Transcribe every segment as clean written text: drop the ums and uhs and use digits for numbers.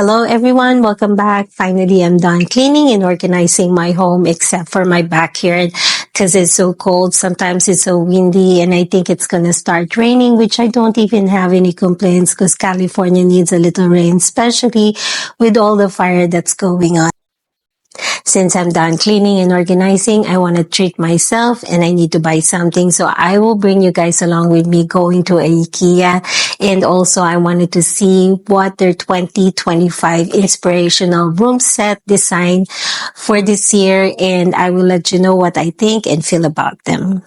Hello everyone, welcome back. Finally, I'm done cleaning and organizing my home except for my backyard because it's so cold. Sometimes it's so windy and I think it's going to start raining, which I don't even have any complaints because California needs a little rain, especially with all the fire that's going on. Since I'm done cleaning and organizing, I want to treat myself and I need to buy something. So I will bring you guys along with me going to Ikea. And also I wanted to see what their 2025 inspirational room set design for this year. And I will let you know what I think and feel about them.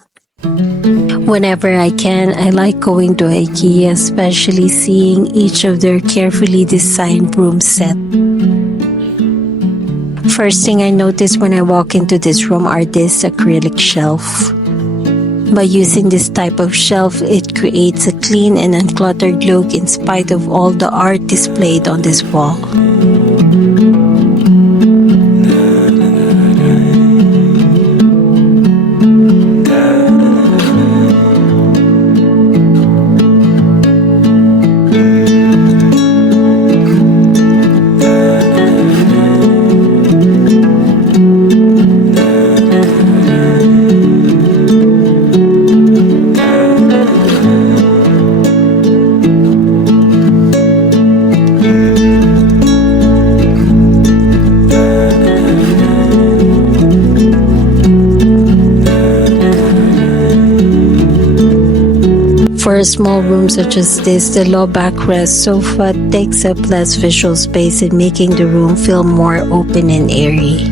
Whenever I can, I like going to IKEA, especially seeing each of their carefully designed room set. First thing I notice when I walk into this room are this acrylic shelf. By using this type of shelf, it creates a clean and uncluttered look in spite of all the art displayed on this wall. For a small room such as this, the low backrest sofa takes up less visual space and making the room feel more open and airy.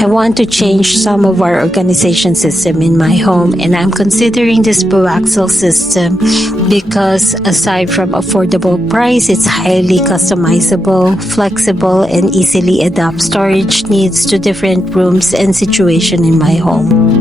I want to change some of our organization system in my home, and I'm considering this Boaxel system because aside from affordable price, it's highly customizable, flexible, and easily adapt storage needs to different rooms and situation in my home.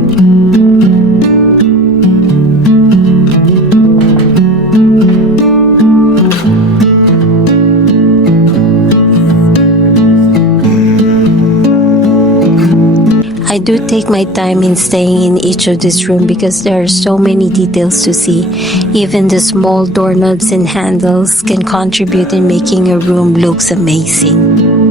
I do take my time in staying in each of this room because there are so many details to see. Even the small doorknobs and handles can contribute in making a room looks amazing.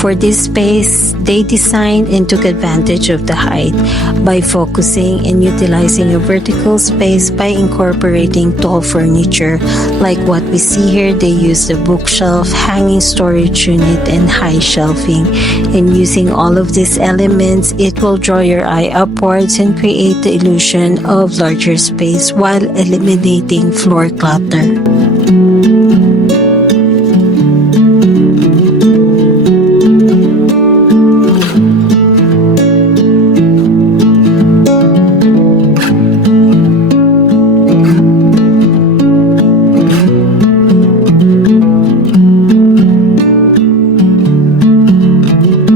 For this space, they designed and took advantage of the height by focusing and utilizing a vertical space by incorporating tall furniture. Like what we see here, they used a bookshelf, hanging storage unit, and high shelving. And using all of these elements, it will draw your eye upwards and create the illusion of larger space while eliminating floor clutter.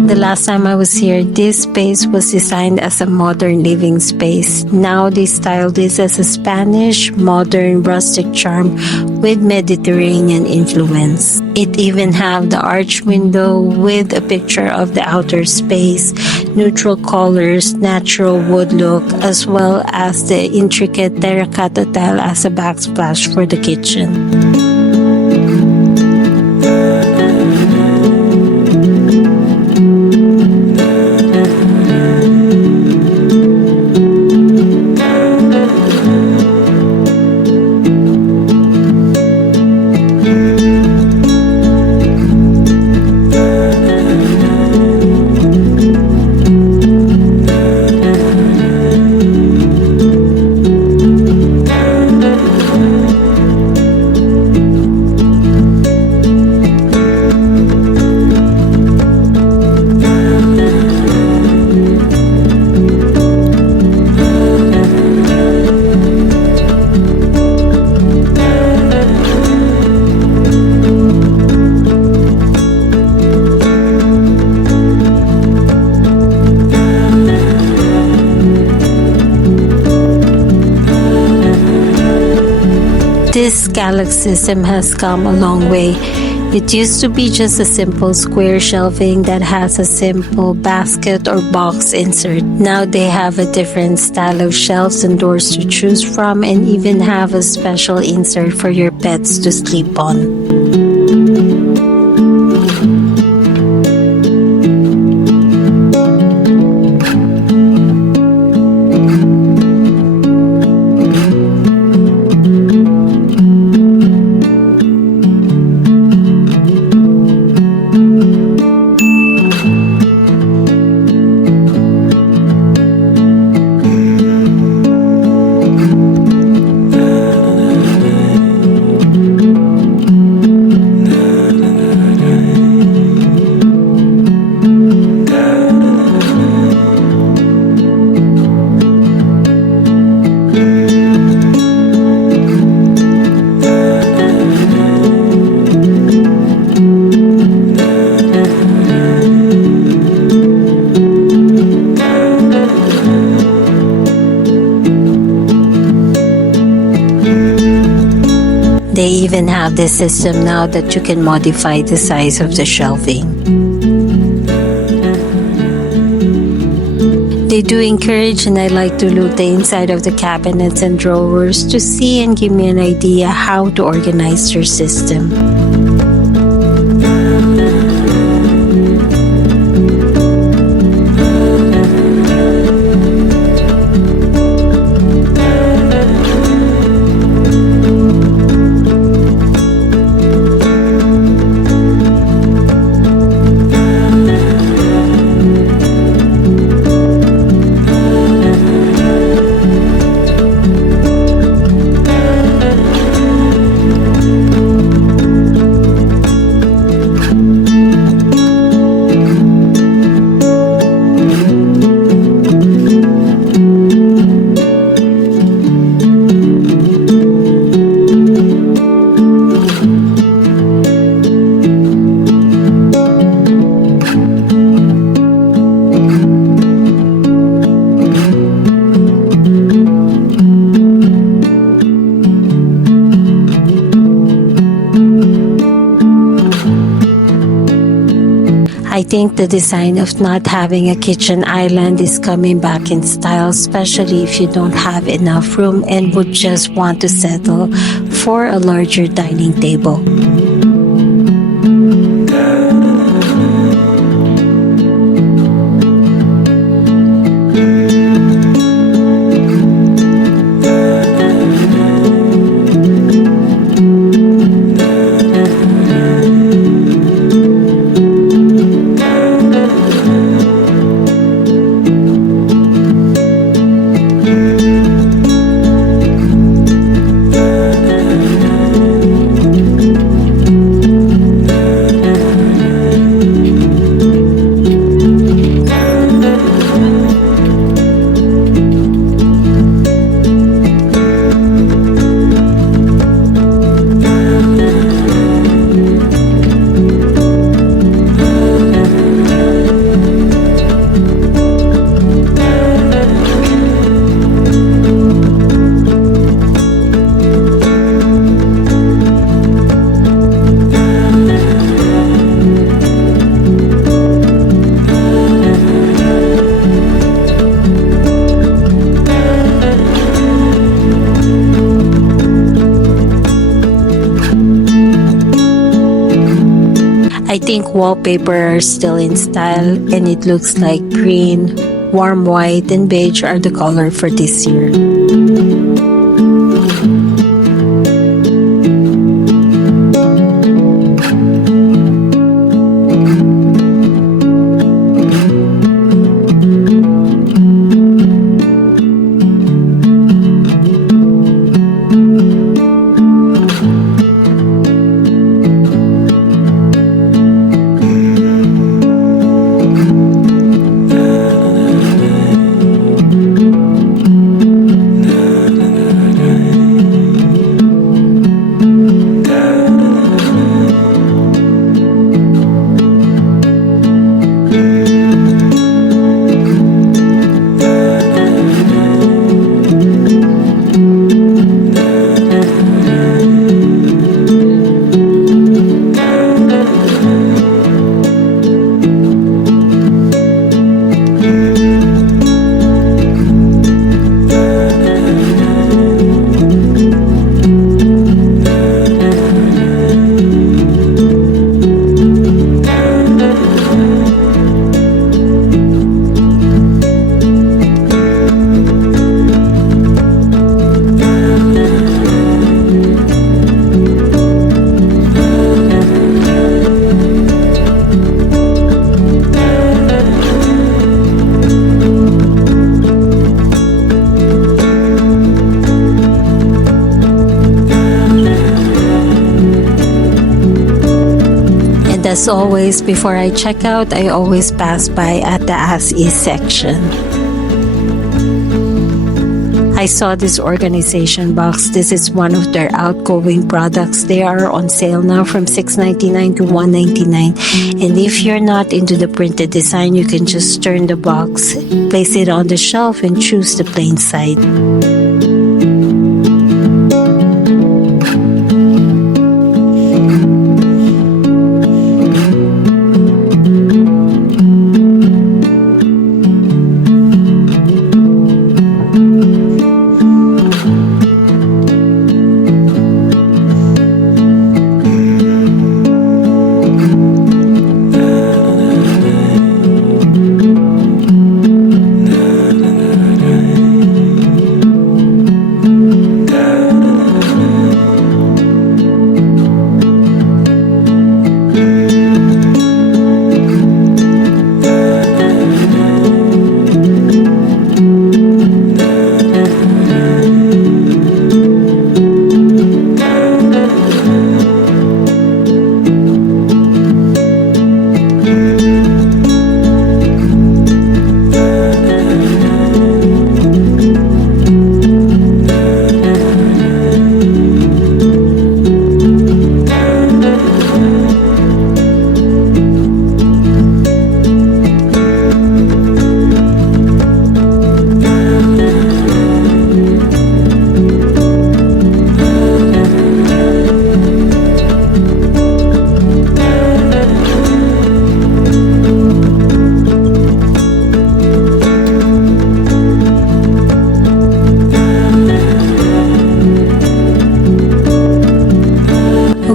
The last time I was here, this space was designed as a modern living space. Now they style this as a Spanish, modern, rustic charm with Mediterranean influence. It even have the arch window with a picture of the outer space neutral colors, natural wood look, as well as the intricate terracotta tile as a backsplash for the kitchen. This Galaxy system has come a long way. It used to be just a simple square shelving that has a simple basket or box insert. Now they have a different style of shelves and doors to choose from, and even have a special insert for your pets to sleep on. They even have this system now that you can modify the size of the shelving. They do encourage, and I like to look the inside of the cabinets and drawers to see and give me an idea how to organize your system. I think the design of not having a kitchen island is coming back in style, especially if you don't have enough room and would just want to settle for a larger dining table. think wallpaper are still in style, and it looks like green, warm white, and beige are the color for this year. As always, before I check out, I always pass by at the as-is section. I saw this organization box. This is one of their outgoing products. They are on sale now from $6.99 to $1.99. And if you're not into the printed design, you can just turn the box, place it on the shelf, and choose the plain side.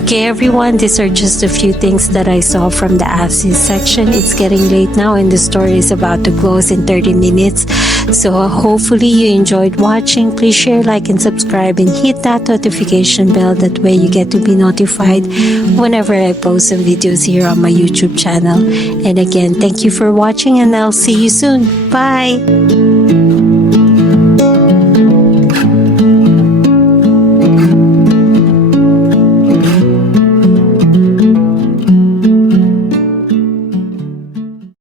Okay everyone, these are just a few things that I saw from the as-is section. It's getting late now and the store is about to close in 30 minutes. So hopefully you enjoyed watching. Please share, like, and subscribe, and hit that notification bell. That way you get to be notified whenever I post some videos here on my YouTube channel. And again, thank you for watching and I'll see you soon. Bye!